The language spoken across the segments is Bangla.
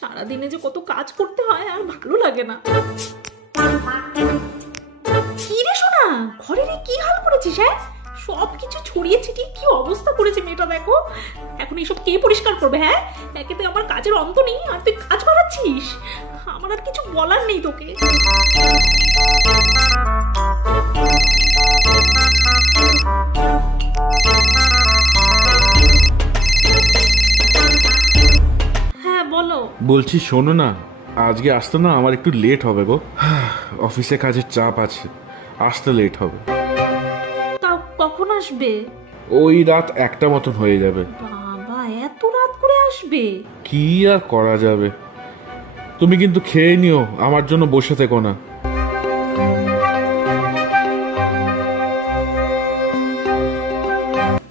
সারাদিনে যে কত কাজ করতে হয় আর ভালো লাগে না। কি রে সোনা, ঘরের কি হাল করেছিস? হ্যাঁ, সবকিছু ছড়িয়ে ছিটিয়ে কি অবস্থা করেছে মেয়েটা, দেখো। এখন এইসব কে পরিষ্কার করবে? হ্যাঁ, একেতে আমার কাজের অন্ত নেই আর তুই কাজ বাড়াচ্ছিস। আমার আর কিছু বলার নেই তোকে। হ্যাঁ বলো। বলছি শোনো না, আজকে আসতে না আমার একটু লেট হবে গো। অফিসে কাজের চাপ আছে, আসতে লেট হবে। তা কখন আসবে? ওই রাত 1টা মতন হয়ে যাবে। বাবা, এত রাত করে আসবে? কি আর করা যাবে। তুমি কিন্তু খেয়ে নিও, আমার জন্য বসে থেকো না।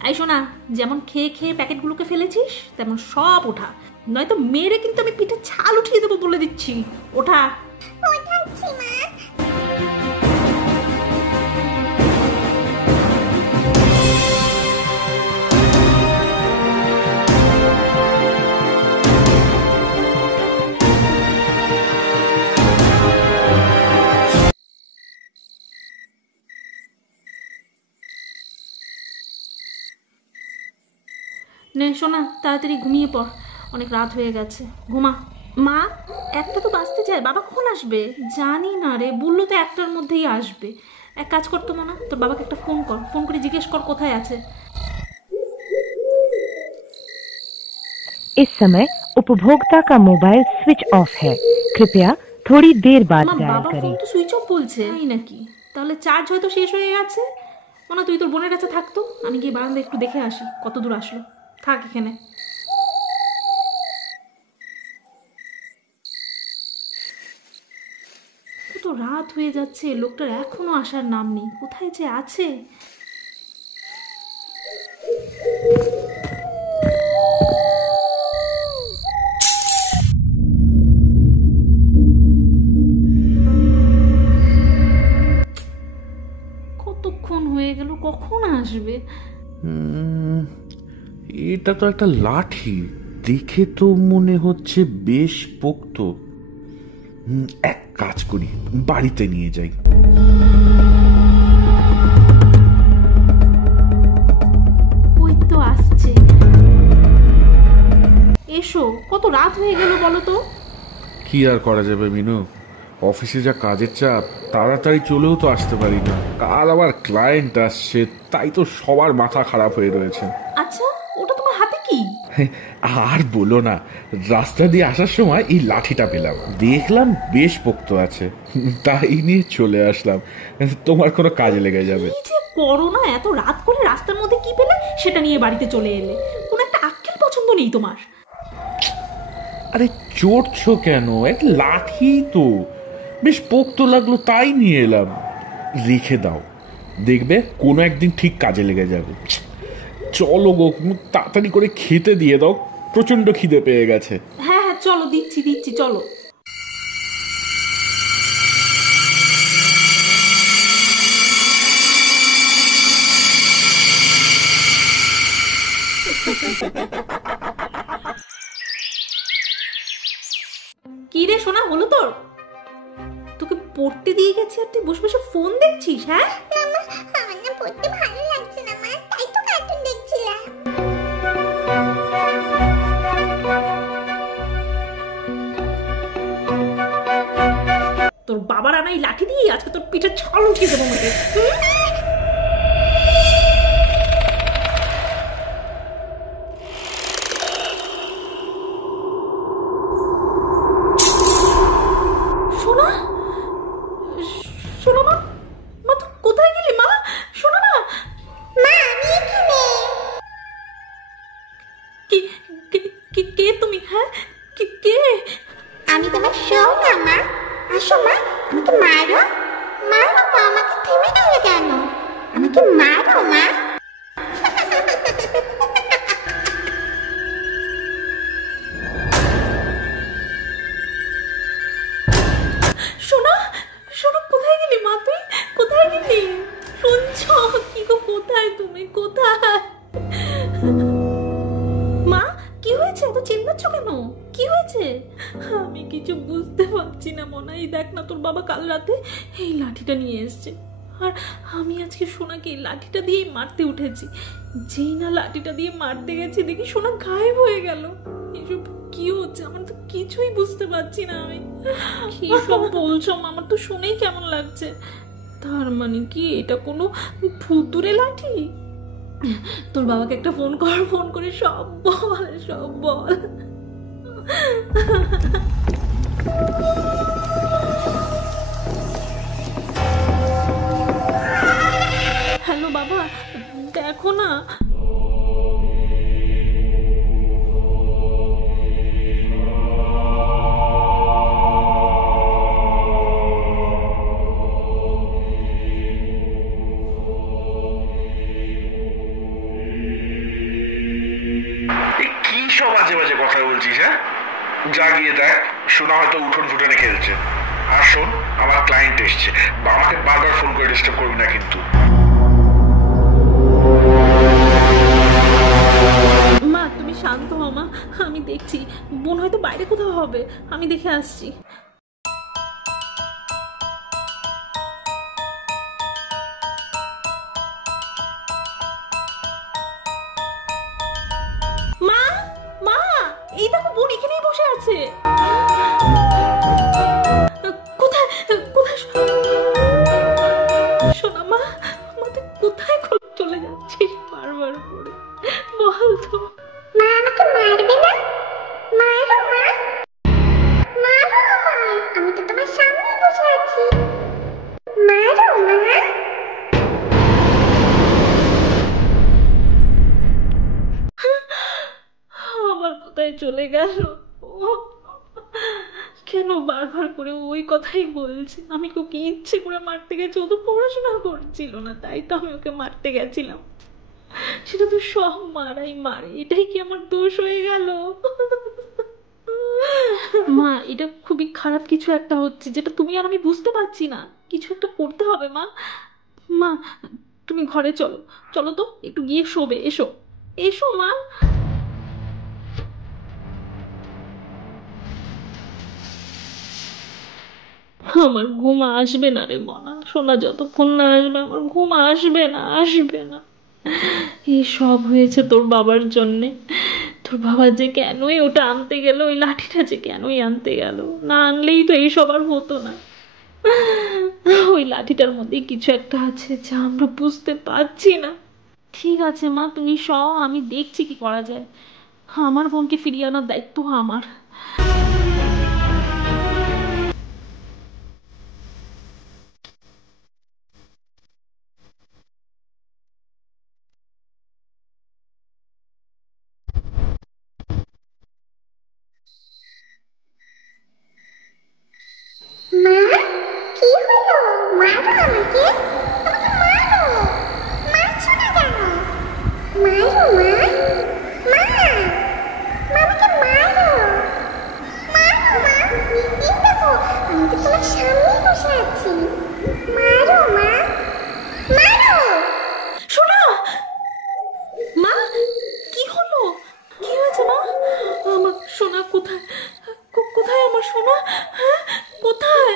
এই শোনা, যেমন খেয়ে খেয়ে প্যাকেটগুলোকে ফেলেছিস তেমন সব ওঠা, নয়তো মেরে কিন্তু আমি পিঠে ছাল উঠিয়ে দেবো বলে দিচ্ছি। ওঠা। নে শোনা, তাড়াতাড়ি ঘুমিয়ে পড়, অনেক রাত হয়ে গেছে, ঘুমা। মা, 1টা তো বাজতে যায়, বাবা কখন আসবে? জানি না রে, বললো তো 1টার মধ্যেই আসবে। এক কাজ করতো না, তোর বাবাকে একটা ফোন কর, ফোন করে জিজ্ঞেস কর কোথায় আছে। इस समय उपभोक्ता का मोबाइल स्विच ऑफ है, कृपया थोड़ी देर बाद डायल बाबा करें। ফোন তো সুইচ অফ বলছে নাকি? তাহলে চার্জ হয়তো শেষ হয়ে গেছে। মনে তুই তোর বোনের কাছে থাকতো, আমি গিয়ে বারান্দা একটু দেখে আসি কত দূর আসলো। থাক এখানে। কত রাত হয়ে যাচ্ছে, লোকটার এখনো আসার নাম নেই, কোথায় যে আছে। কতক্ষণ হয়ে গেল, কখন আসবে? এটা তো একটা লাঠি, দেখে তো মনে হচ্ছে বেশ পোক্ত। এক কাজ করি, বাড়িতে নিয়ে যাই। ওই তো আসছে। এসো, কত রাত হয়ে গেল বলো তো। কি আর করা যাবে মিনু, অফিসে যা কাজের চাপ, তাড়াতাড়ি চলেও তো আসতে পারি না। কাল আবার ক্লায়েন্ট আসছে, তাই তো সবার মাথা খারাপ হয়ে রয়েছে। আচ্ছা, ওটা তোমার হাতে কি? আর বলো না, রাস্তা দিয়ে আসার সময় এই লাঠিটা পেলাম, দেখলাম বেশ পোক্ত আছে, তাই নিয়ে চলে আসলাম। তোমার কোনো কাজে লেগে যাবে। কি যে করো না, এত রাত করে রাস্তার মধ্যে কি পেলে সেটা নিয়ে বাড়িতে চলে এলে। কোন একটা আক্কেল পছন্দ নেই তোমার? আরে চড়ছো কেন, এক লাঠি তো, বেশ পোক্ত লাগলো তাই নিয়ে এলাম। রেখে দাও, দেখবে কোনো একদিন ঠিক কাজে লেগে যাবে। চলো গো, তাড়াতাড়ি করে খেতে দিয়ে দাও, প্রচন্ড খিদে পেয়ে গেছে। হ্যাঁ হ্যাঁ চলো, দিচ্ছি দিচ্ছি, চলো। কি রে সোনা, হলো তোর? তোকে পড়তে দিয়ে গেছি আর তুই বসে বসে ফোন দেখছিস? হ্যাঁ, আমার না পড়তে ভালো লাগছে না মা, তাই তো কার্টুন দেখছিলাম। তোর বাবার আনা এই লাঠি দিয়ে আজকে তোর পিঠে ছাল উঠিয়ে দেবো আমাকে। সোনা, শোনো মা, মা তুই কোথায় গেলি মা? শোনো না মা, আমি এখানে। কে তুমি? হ্যাঁ, কে? আমি তোমার সোনা মা, আসো মা, আমাকে মারো। মারো মা, আমাকে থেমে গেলে কেন? আমাকে মারো মা। সোনা, সোনা কোথায় গেলি মা? তুই কোথায় গেলি? শুনছ কি গো, কোথায় তুমি, কোথায়? মা কি হয়েছে, এত চিল্লাচ্ছ কেন? কি হয়েছে? হয়েছে? আমি কিছু বুঝতে পারছি না মনা। এই দেখ না, তোর বাবা কাল রাতে এই লাঠিটা নিয়ে এসছে, আর আমি আজকে সোনাকে এই লাঠিটা দিয়েই মারতে উঠেছি। যেই না লাঠিটা দিয়ে মারতে গেছি, দেখি সোনা গায়েব হয়ে গেল। এসব কি হচ্ছে? আমার তো কিছুই বুঝতে পারছি না। আমি কি সব বলছো? আমার তো শুনেই কেমন লাগছে। তার মানে কি এটা কোনো ভুতুরে লাঠি? তোর বাবাকে একটা ফোন কর, ফোন করে সব বল, সব বল। হ্যালো বাবা, দেখো না। কি সব বাজে বাজে কথা বলছিস? হ্যাঁ, যা গিয়ে দেখ, শোনা হয়তো উঠোন ফুটনে খেলছে। আর শোন, আমার ক্লায়েন্ট এসছে, আমাকে বারবার ফোন করে ডিস্টার্ব করবি না কিন্তু। মা তুমি শান্ত হও মা, আমি দেখছি। বোন হয়তো বাইরে কোথাও হবে, আমি দেখে আসছি। মা, মা, এই দেখো বোন এখানেই বসে আছে। কোথায় কোথায় শোনা মা? আমাদের কোথায় চলে যাচ্ছিস বারবার করে? বল তো। মা আমাকে মারবে না? মারো মা, মারো আমায়। আমি তো তোমার সামনে বসে আছি। মারো মা। আবার কোথায় চলে গেল? কেন বারবার করে ওই কথাই বলছে? আমি ওকে ইচ্ছে করে মারতে গেছি? ও তো পড়াশোনা করছিল না, তাই তো আমি ওকে মারতে গেছিলাম। সেটা তো সব মারাই মারে, এটাই কি আমার দোষ হয়ে গেল? মা এটা খুবই খারাপ কিছু একটা হচ্ছে, যেটা তুমি আর আমি বুঝতে পারছি না। কিছু একটা করতে হবে মা। মা তুমি ঘরে চলো, চলো তো একটু গিয়ে শোবে। এসো এসো মা। আমার ঘুম আসবে না রে মনা, সোনা যতক্ষণ না আসবে আমার ঘুম আসবে না, আসবে না। এই সব হয়েছে তোর বাবার জন্যে। তোর বাবা যে কেনই ওটা আনতে গেল, ওই লাঠিটা যে কেনই আনতে গেল, না আনলেই তো এইসব আর হতো না। ওই লাঠিটার মধ্যে কিছু একটা আছে যা আমরা বুঝতে পারছি না। ঠিক আছে মা, তুমি আমি দেখছি কি করা যায়। আমার বোনকে ফিরিয়ে আনার দায়িত্ব আমার। মা কি হলো? মারো আমাকে, আমাকে মারো। মারছো না কেন? মারো মা, মা, মা আমাকে মারো। মারো মা, এই দেখো আমি তো তোমার সামনে বসে আছি। মারো মা, মারো। শোনা মা, কি হলো? কি হয়েছে মা? আমার সোনা কোথায়? কোথায় আমার সোনা? হ্যাঁ কোথায়?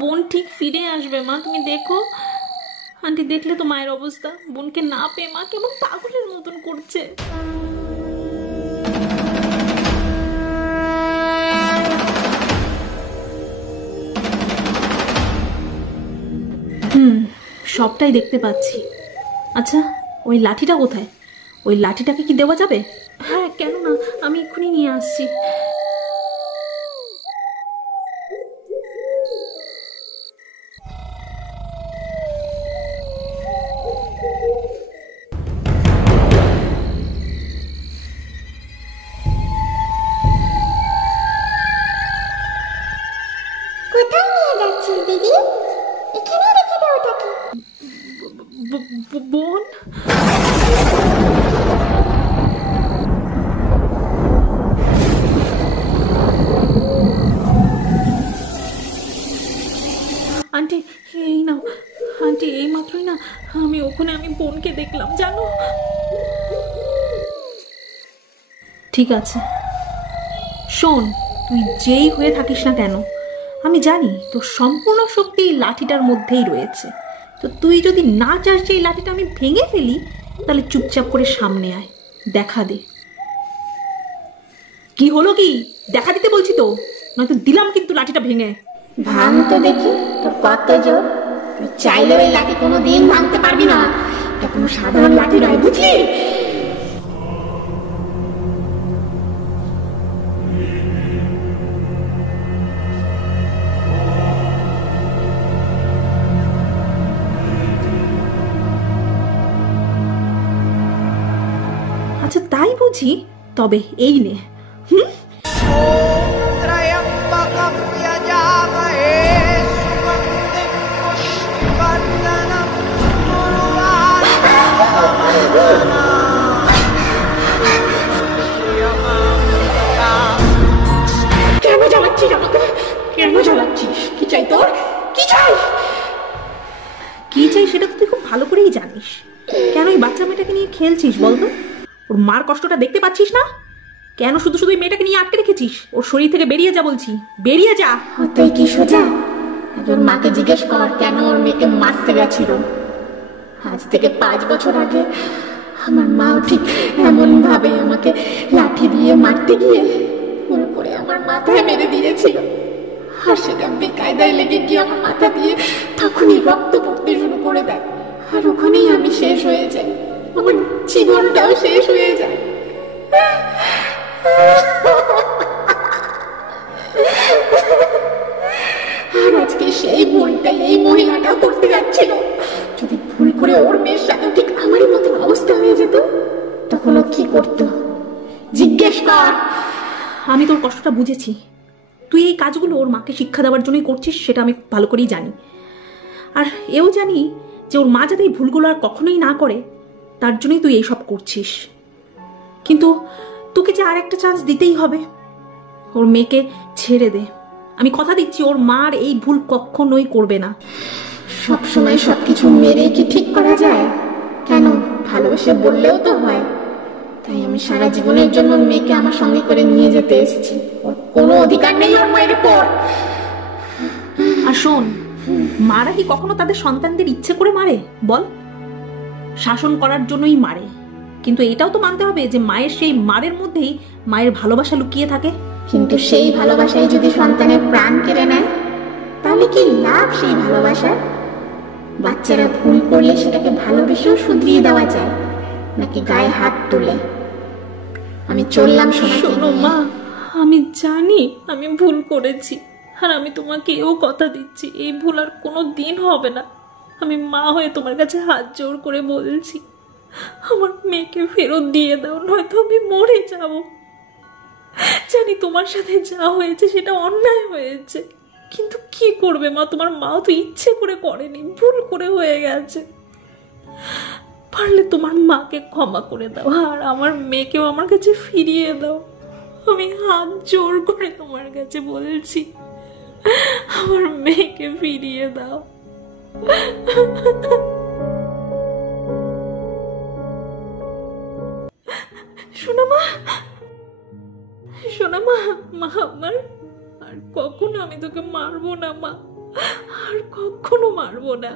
বোন ঠিক ফিরে আসবে মা, তুমি দেখো। আন্টি দেখলে তো মায়ের অবস্থা, বোনকে না পেয়ে মা কেমন পাগলের মতন করছে। সবটাই দেখতে পাচ্ছি। আচ্ছা ওই লাঠিটা কোথায়? ওই লাঠিটাকে কি দেওয়া যাবে? হ্যাঁ কেন না, আমি এক্ষুনি নিয়ে আসছি। কোথায় নিয়ে যাচ্ছিস দিদি? এখানে রেখে দে ওটাকে। বোন, আন্টি এই নাও। আন্টি এই মাত্রই না আমি ওখানে আমি বোনকে দেখলাম জানো। ঠিক আছে শোন, তুই যেই হয়ে থাকিস না কেন, আমি জানি তোর সম্পূর্ণ শক্তি এই লাঠিটার মধ্যেই রয়েছে। তো তুই যদি না চাস যে এই লাঠিটা আমি ভেঙে ফেলি, তাহলে চুপচাপ করে সামনে আয়, দেখা দে। কি হলো কি? দেখা দিতে বলছি তো, নয়তো দিলাম কিন্তু লাঠিটা ভেঙে। ভাঙ তো দেখি তোর কত জোর। তুই চাইলেও এই লাঠি কোনোদিন ভাঙতে পারবি না। এটা কোনো সাধারণ লাঠি নয়, বুঝলি? আচ্ছা তাই বুঝি, তবে এই নে। त्र्यम्बकं यजामहे सुगन्धिं पुष्टिवर्धनं কেন জ্বালাচ্ছিস আমাকে? কেন জ্বালাচ্ছিস? কি চাই তোর? কি চাই? কি চাই সেটা তো তুই খুব ভালো করেই জানিস। কেন এই বাচ্চা মেয়েটাকে নিয়ে খেলছিস বলতো? ওর মার কষ্টটা দেখতে পাচ্ছিস না? কেন শুধু শুধু এই মেয়েটাকে নিয়ে আটকে রেখেছিস? ওর শরীর থেকে বেরিয়ে যা বলছি, বেরিয়ে যা। তুই কি সোজা? ওর মাকে জিজ্ঞেস কর কেন ওর মেয়েকে মারতে গেছিল। আজ থেকে 5 বছর আগে আমার মাও ঠিক এমন ভাবে আমাকে লাঠি দিয়ে মারতে গিয়ে ভুল করে আমার মাথায় মেরে দিয়েছিল। আর সেটা বেকায়দায় লেগে গিয়ে আমার মাথা দিয়ে তখনই রক্ত পড়তে শুরু করে দেয়। আর ওখানেই আমি শেষ হয়ে যাই, আমার জীবনটাও শেষ হয়ে যায়। আর আজকে সেই ভুলটাই এই মহিলাটাও করতে যাচ্ছিল। যদি ভুল করে ওর মেয়ের সাথে ঠিক আমারই মতন অবস্থা হয়ে যেত, তখন ও কি করতো জিজ্ঞেস কর। আমি তোর কষ্টটা বুঝেছি। তুই এই কাজগুলো ওর মাকে শিক্ষা দেওয়ার জন্যই করছিস, সেটা আমি ভালো করেই জানি। আর এও জানি যে ওর মা যাতে এই ভুলগুলো আর কখনোই না করে, তার জন্যই তুই এইসব করছিস। কিন্তু তোকে যে আর একটা চান্স দিতেই হবে। ওর মেয়েকে ছেড়ে দে। আমি কথা দিচ্ছি ওর মার এই ভুল কখনোই করবে না। সবসময় সবকিছু মেরে কি ঠিক করা যায়? কেন, ভালোবেসে বললেও তো হয়। তাই আমি সারা জীবনের জন্য মেয়েকে আমার সঙ্গে করে নিয়ে যেতে এসেছি। ওর কোনো অধিকার নেই ওর মায়ের উপর। আর শোন, মারা কি কখনো তাদের সন্তানদের ইচ্ছে করে মারে বল? শাসন করার জন্যই মারে। কিন্তু এটাও তো মানতে হবে যে মায়ের সেই মারের মধ্যেই মায়ের ভালোবাসা লুকিয়ে থাকে। কিন্তু সেই ভালোবাসায় যদি সন্তানের প্রাণ কেড়ে নেয়, তাহলে কি লাভ সেই ভালোবাসার? বাচ্চারা ভুল করলে সেটাকে ভালোবেসেও শুধরিয়ে দেওয়া যায়, নাকি গায়ে হাত তুলে? আমি চললাম। শোনো মা, আমি জানি আমি ভুল করেছি, আর আমি তোমাকে এও কথা দিচ্ছি এই ভুল আর কোনো দিন হবে না। আমি মা হয়ে তোমার কাছে হাত জোড় করে বলছি, আমার মেয়েকে ফেরত দিয়ে দাও, নয়তো আমি মরে যাব। জানি তোমার সাথে যা হয়েছে সেটা অন্যায় হয়েছে, কিন্তু কি করবে মা, তোমার মাও তো ইচ্ছে করে করেনি, ভুল করে হয়ে গেছে। পারলে তোমার মাকে ক্ষমা করে দাও, আর আমার মেয়েকেও আমার কাছে ফিরিয়ে দাও। আমি হাত জোর করে তোমার কাছে বলছি, আমার মেয়েকে ফিরিয়ে দাও। শোনো মা, শোনো মা, মা আমার, আর কখনো আমি তোকে মারবো না মা, আর কখনো মারবো না।